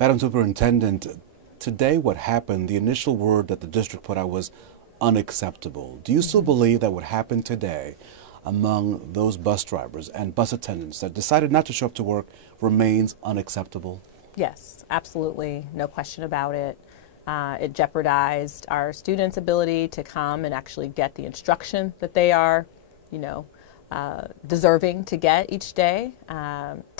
Madam Superintendent, today what happened, the initial word that the district put out was unacceptable. Do you still believe that what happened today among those bus drivers and bus attendants that decided not to show up to work remains unacceptable? Yes, absolutely. No question about it. It jeopardized our students' ability to come and actually get the instruction that they are, deserving to get each day.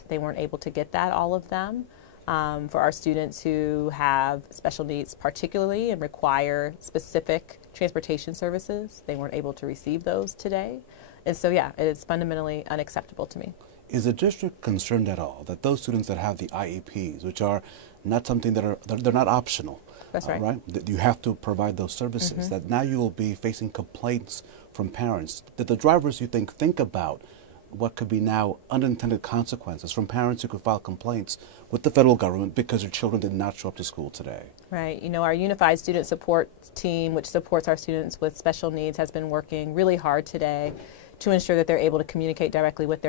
They weren't able to get that, all of them. For our students who have special needs particularly and require specific transportation services, they weren't able to receive those today. And so, yeah, it is fundamentally unacceptable to me. Is the district concerned at all that those students that have the IEPs, which are not something they're not optional, that's right. Right? That you have to provide those services, that now you will be facing complaints from parents, that the drivers you think about what could be now unintended consequences from parents who could file complaints with the federal government because their children did not show up to school today? Right. Our Unified Student Support Team, which supports our students with special needs, has been working really hard today to ensure that they're able to communicate directly with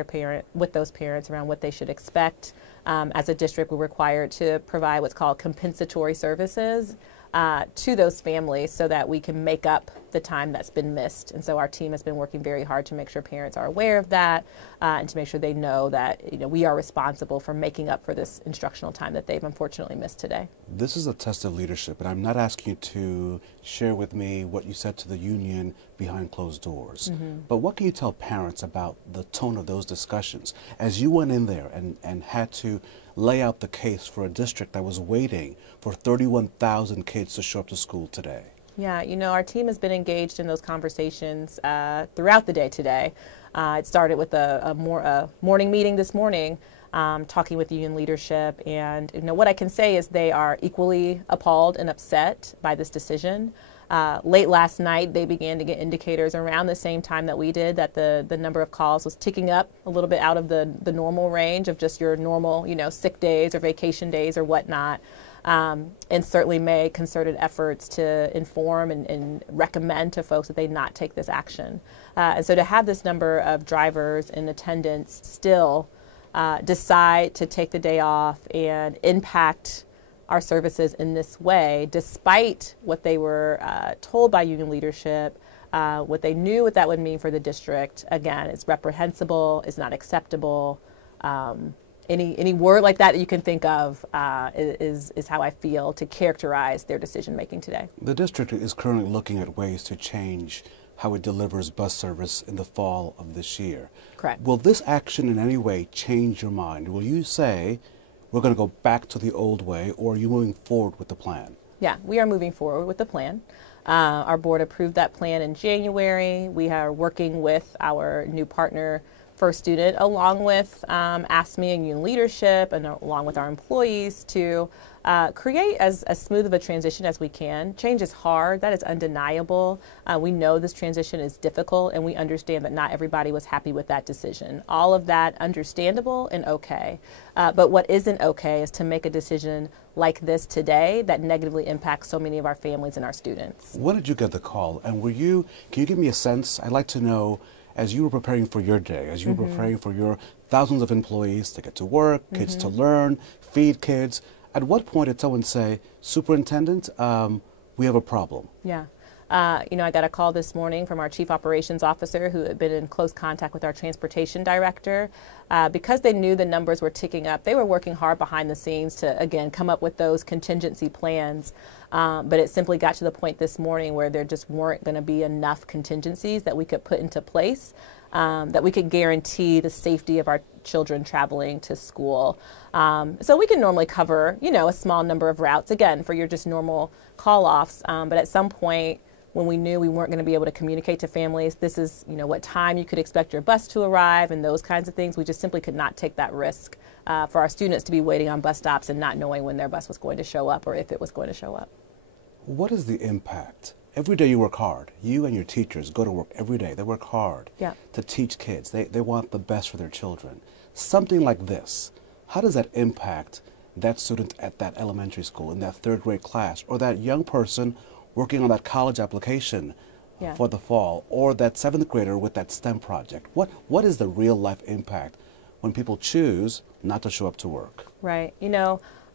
those parents around what they should expect. As a district, we're required to provide what's called compensatory services to those families so that we can make up the time that's been missed. And so our team has been working very hard to make sure parents are aware of that and to make sure they know that we are responsible for making up for this instructional time that they've unfortunately missed today. This is a test of leadership, and I'm not asking you to share with me what you said to the union behind closed doors. But what can you tell parents about the tone of those discussions as you went in there and had to lay out the case for a district that was waiting for 31,000 kids to show up to school today? Yeah, our team has been engaged in those conversations throughout the day today. It started with a morning meeting this morning, talking with union leadership, and what I can say is they are equally appalled and upset by this decision. Late last night, they began to get indicators around the same time that we did that the number of calls was ticking up a little bit out of the normal range of just your normal, sick days or vacation days or whatnot. And certainly made concerted efforts to inform and recommend to folks that they not take this action. And so to have this number of drivers and attendants still decide to take the day off and impact our services in this way, despite what they were told by union leadership, what they knew what that would mean for the district, again, it's reprehensible, it's not acceptable. Any word like that you can think of is how I feel to characterize their decision making today. The district is currently looking at ways to change how it delivers bus service in the fall of this year. Correct. Will this action in any way change your mind? Will you say we're going to go back to the old way, or are you moving forward with the plan? Yeah, we are moving forward with the plan. Our board approved that plan in January. We are working with our new partner First Student, along with AFSCME and union leadership, and along with our employees, to create as smooth of a transition as we can. Change is hard. That is undeniable. We know this transition is difficult, and we understand that not everybody was happy with that decision. All of that understandable and okay. But what isn't okay is to make a decision like this today that negatively impacts so many of our families and our students. When did you get the call? And can you give me a sense? I'd like to know, as you were preparing for your day, as you were preparing for your thousands of employees to get to work, kids to learn, feed kids, at what point did someone say, Superintendent, we have a problem? Yeah. I got a call this morning from our Chief Operations Officer who had been in close contact with our Transportation Director. Because they knew the numbers were ticking up, they were working hard behind the scenes to, again, come up with those contingency plans. But it simply got to the point this morning where there just weren't going to be enough contingencies that we could put into place that we could guarantee the safety of our children traveling to school. So we can normally cover, a small number of routes, again, for your just normal call-offs. But at some point, when we knew we weren't going to be able to communicate to families, this is, what time you could expect your bus to arrive and those kinds of things, we just simply could not take that risk for our students to be waiting on bus stops and not knowing when their bus was going to show up or if it was going to show up. What is the impact? Every day you work hard. You and your teachers go to work every day. They work hard to teach kids. They want the best for their children. Something like this, how does that impact that student at that elementary school, in that third grade class, or that young person working on that college application for the fall, or that seventh grader with that STEM project? What is the real life impact when people choose not to show up to work? Right.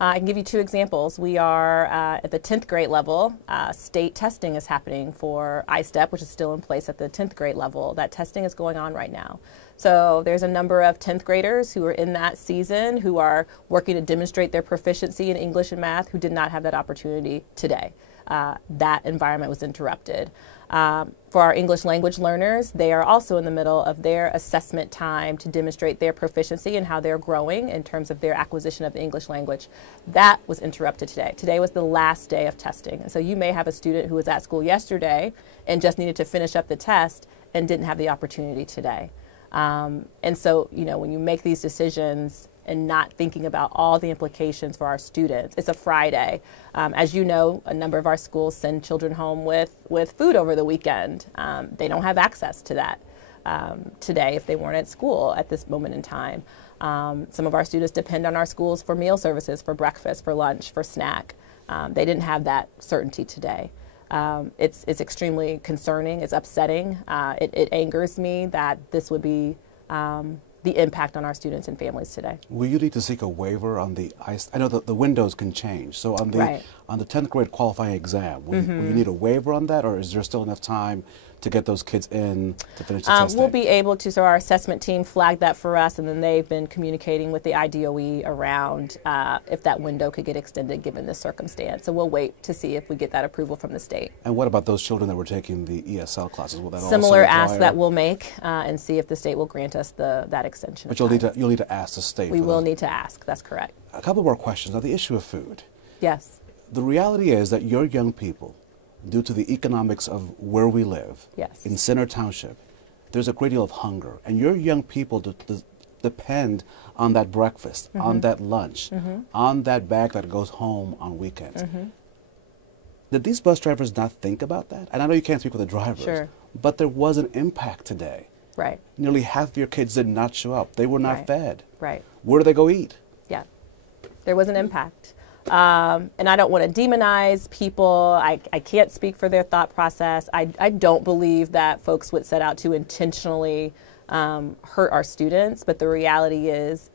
I can give you two examples. We are at the 10th grade level. State testing is happening for ISTEP, which is still in place at the 10th grade level. That testing is going on right now. So there's a number of 10th graders who are in that season who are working to demonstrate their proficiency in English and math who did not have that opportunity today. That environment was interrupted. For our English language learners, they are also in the middle of their assessment time to demonstrate their proficiency and how they're growing in terms of their acquisition of the English language. That was interrupted today. Today was the last day of testing. And so you may have a student who was at school yesterday and just needed to finish up the test and didn't have the opportunity today. And so, you know, when you make these decisions and not thinking about all the implications for our students. It's a Friday. As you know, a number of our schools send children home with food over the weekend. They don't have access to that today if they weren't at school at this moment in time. Some of our students depend on our schools for meal services, for breakfast, for lunch, for snack. They didn't have that certainty today. It's extremely concerning. It's upsetting. It angers me that this would be the impact on our students and families today. Will you need to seek a waiver on the I know that the windows can change. So on the 10th grade qualifying exam, will you need a waiver on that, or is there still enough time to get those kids in to finish the testing? We'll be able to, so our assessment team flagged that for us, and then they've been communicating with the IDOE around if that window could get extended given this circumstance. So we'll wait to see if we get that approval from the state. And what about those children that were taking the ESL classes? Will that Similar also ask that we'll make and see if the state will grant us that extension. But you'll need to ask the state. We will need to ask, that's correct. A couple more questions. Now, the issue of food. Yes. The reality is that your young people, due to the economics of where we live, in Center Township, there's a great deal of hunger. And your young people depend on that breakfast, on that lunch, on that bag that goes home on weekends. Did these bus drivers not think about that? And I know you can't speak for the drivers, but there was an impact today. Right. Nearly half of your kids did not show up. They were not fed. Right. Where do they go eat? Yeah. There was an impact. And I don't want to demonize people. I can't speak for their thought process. I don't believe that folks would set out to intentionally hurt our students, but the reality is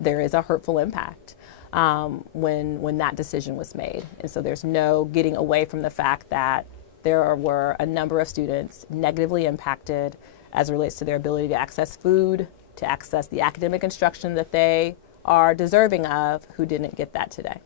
there is a hurtful impact when that decision was made. And so there's no getting away from the fact that there were a number of students negatively impacted as it relates to their ability to access food, to access the academic instruction that they are deserving of, who didn't get that today.